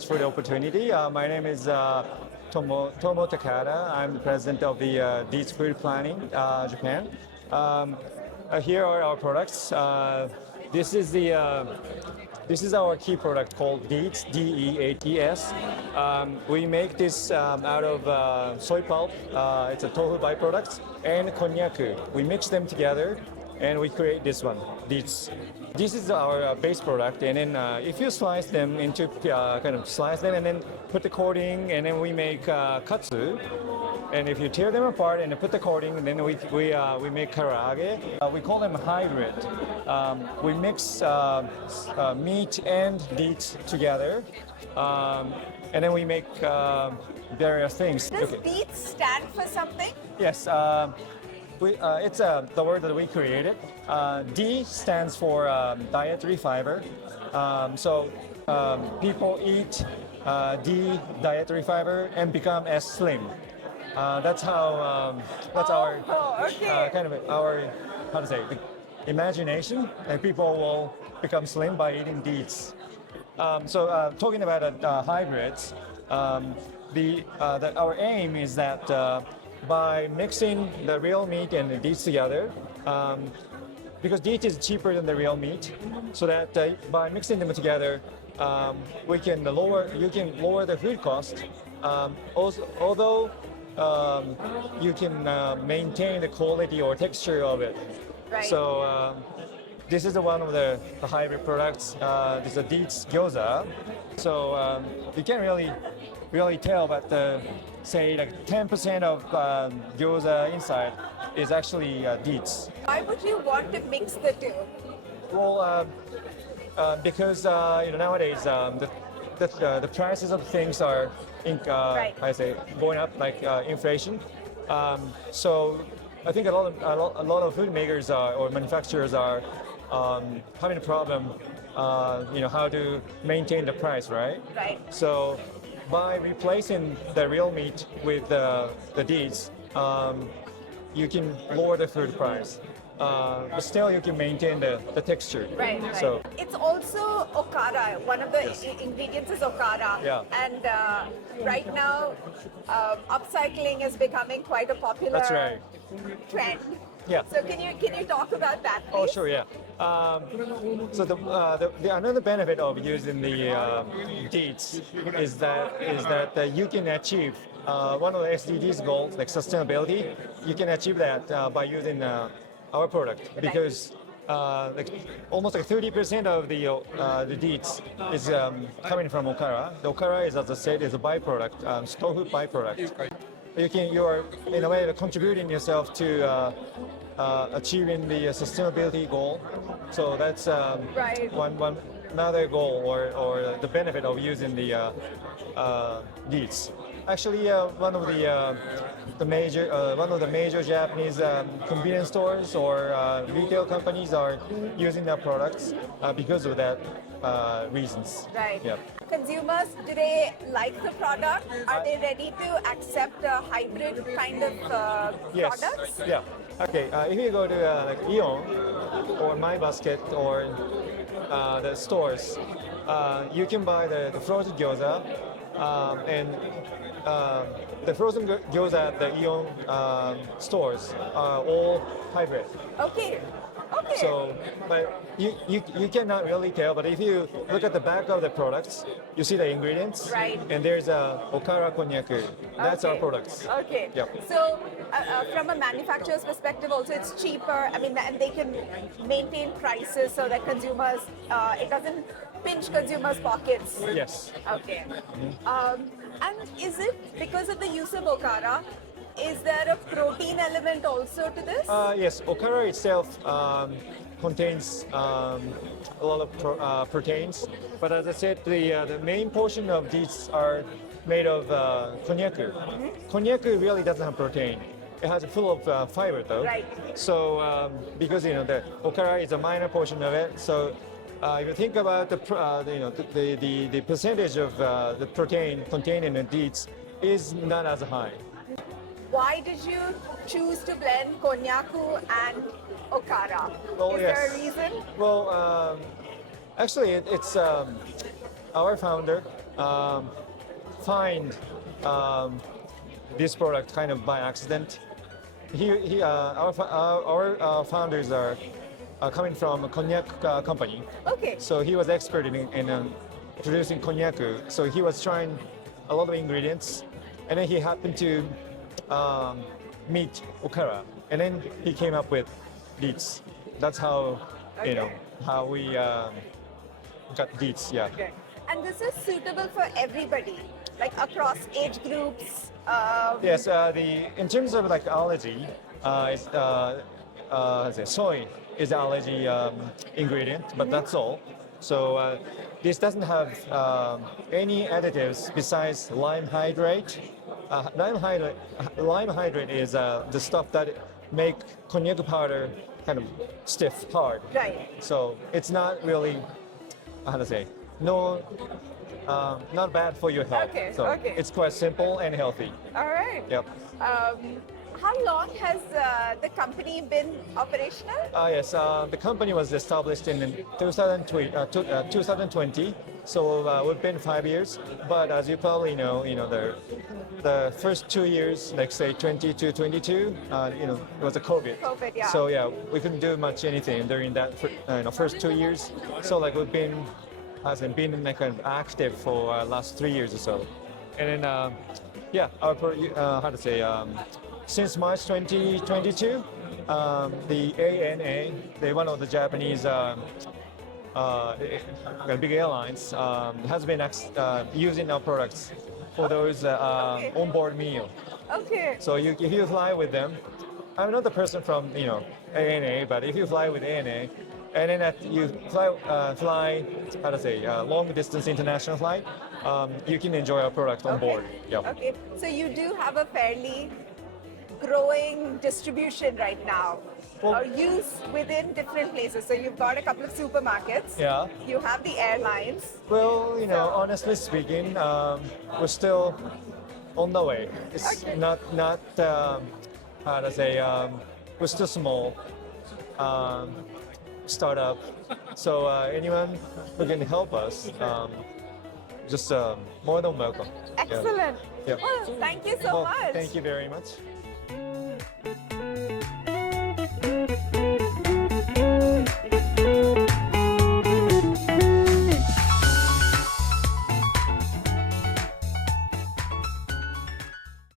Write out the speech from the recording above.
much for the opportunity. My name is Tomo Takada. I'm the president of the Deats Food Planning Japan. Here are our products. This is our key product called Deats, D-E-A-T-S. We make this out of soy pulp. It's a tofu byproduct and konjac. We mix them together and we create this one, Deats. This is our base product, and then if you slice them into kind of slice them and then put the coating, and then we make katsu. And if you tear them apart and put the coating, then we make karaage. We call them hybrid. We mix meat and deats together, and then we make various things. Does Deats stand for something? Yes. It's the word that we created. D stands for dietary fiber. People eat D dietary fiber and become as slim. That's how. That's our kind of our imagination, and people will become slim by eating Deats. Talking about hybrids, our aim is that. By mixing the real meat and the Deats together, because Deats is cheaper than the real meat, so that by mixing them together, you can lower the food cost. Although you can maintain the quality or texture of it. Right. So this is one of the hybrid products. This is a Deats gyoza. So you can't really tell, but say like 10% of gyoza inside is actually Deats. Why would you want to mix the two? Well, because nowadays the prices of things are going up like inflation. So I think a lot of food makers or manufacturers are having a problem. How to maintain the price, right? Right. So by replacing the real meat with the Deats, you can lower the food price, but still you can maintain the texture. Right. So it's also okara. One of the ingredients is okara. Yeah. And right now, upcycling is becoming quite a popular That's right. trend. Yeah. So can you talk about that, please? Oh, sure, yeah. So the another benefit of using the Deats is that you can achieve one of the SDGs goals, like sustainability. You can achieve that by using our product, because almost like 30% of the Deats is coming from okara. The okara is, as I said, is a byproduct, tofu byproduct. You are in a way contributing yourself to achieving the sustainability goal. So that's one another goal or the benefit of using the Deats. Actually, one of the major Japanese convenience stores or retail companies are using their products because of that reasons. Right. Yeah. Consumers, do they like the product? Are they ready to accept a hybrid kind of products? Yeah. Okay. If you go to like Aeon or My Basket or the stores, you can buy the frozen gyoza and the frozen gyoza at the Aeon stores are all hybrid. Okay. So, but you cannot really tell. But if you look at the back of the products, you see the ingredients. Right. And there's a okara konjac. That's our products. Okay. Yep. So, from a manufacturer's perspective, also it's cheaper. I mean, and they can maintain prices so that consumers, it doesn't pinch consumers' pockets. Yes. Okay. And is it because of the use of okara? Is there a protein element also to this? Yes, okara itself contains a lot of proteins, but as I said, the main portion of these are made of konjac. Konjac really doesn't have protein. It has full of fiber though. Right. So because the okara is a minor portion of it, so if you think about the percentage of the protein contained in the Deats is not as high. Why did you choose to blend konjaku and okara? Well, Is yes. there a reason? Well, actually, it's our founder find this product kind of by accident. Our founders are coming from a konjac company. Okay. So he was expert in producing konjac. So he was trying a lot of ingredients, and then he happened to meet okara, and then he came up with Deats. That's how how we got Deats. Yeah. Okay. And this is suitable for everybody, like across age groups. Yes. In terms of like allergy, soy is the allergy ingredient, but that's all. So this doesn't have any additives besides lime hydrate. Lime hydrate is the stuff that make konjac powder kind of stiff, hard. Right. So it's not really, not bad for your health. Okay, So okay. it's quite simple and healthy. All right. Yep. How long has the company been operational? Yes, the company was established in 2020, so we've been 5 years. But as you probably know, the first 2 years, like say 20 to 22, it was a COVID. COVID, yeah. So yeah, we couldn't do much anything during that first 2 years. So like we've been like kind of active for last 3 years or so, and then since March 2022, the ANA, one of the Japanese big airlines, has been using our products for those onboard meal. Okay. So if you fly with them, I'm not the person from ANA, but if you fly with ANA, and then you fly long distance international flight, you can enjoy our product on board. Yeah. Okay. So you do have a fairly growing distribution right now, or use within different places. So you've got a couple of supermarkets. Yeah. You have the airlines. Well, honestly speaking, we're still on the way. It's Okay. not we're still small startup. So anyone who can help us, just more than welcome. Excellent. Yeah. Well, thank you so Well, much. thank you very much.